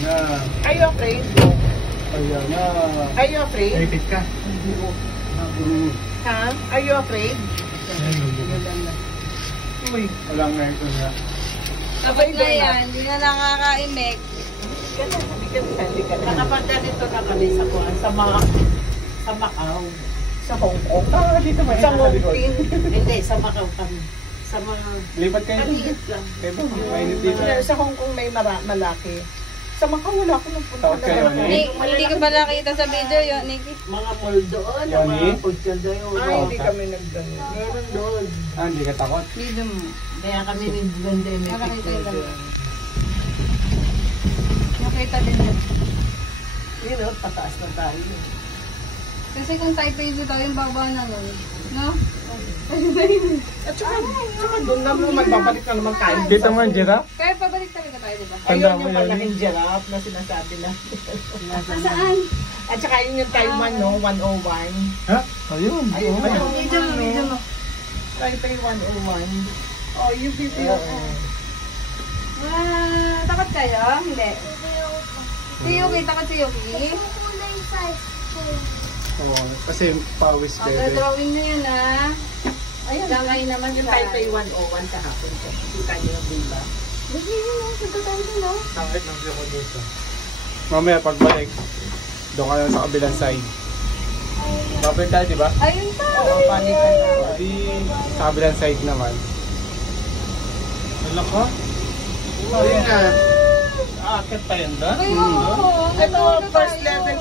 na. Are you afraid? Ayan na. Are you afraid? Repeat ka. Ha? Are you afraid? Uy, walang aircon na. Kapag na yan, hindi na nakakaimek. Nakapag ganito na kami sa kuwan, sa Macau. Sa Hong Kong. Dito ba? Sa Mungkin. Hindi, sa Macau kami. Sa mga... Lipat kayo. Maliit lang. Kaya ba? Mainit dito. Sa Hong Kong may malaki. Sa Macau wala ko nung punta. Takot kayo, Hindi ka ba nakita sa video yun, Nikki? Mga mall doon, Yani? mga pagkanda yun. Ay, hindi kami nagdano. Meron doon. Hindi ka takot? Hindi mo. Kaya kami nagdanda. Nakakita yun lang. Nakita din yun. Yun o, pataas na tayo. Kasi kung Taipei Zoo tayo, yung baba na nun. No? At saka doon na magbabalik na naman tayo. Dito mo ang giraffe? Kaya pabalik talaga tayo, diba? Tanda Ayun mo yung yun. malaking giraffe na sinasabi na. Saan? At saka yun yung Taiwan, no? 101. Ha? Ayun. Ayun, Oo. ayun. Video mo. Taipei 101. Oh, yung video. Takot kayo? Hindi. Si Yuki, takot si Yuki. Oo, kasi pawis Okay, bebe. drawing na yan, ha? Ayun, Damay naman yung siya. Taipei 101 kahapon. Kita niyo yung diba? Hindi yun, punta tayo dun, no? Tangkit ng siya ko dito. Mamaya pagbalik, doon ka lang sa kabilang side. Babalik tayo, di ba? Ayun pa! Oo, panikan na. O, di sa kabilang side naman. Wala ka? Ayun nga. Aakit pa yun ba? Ayun, oo. Ito, first level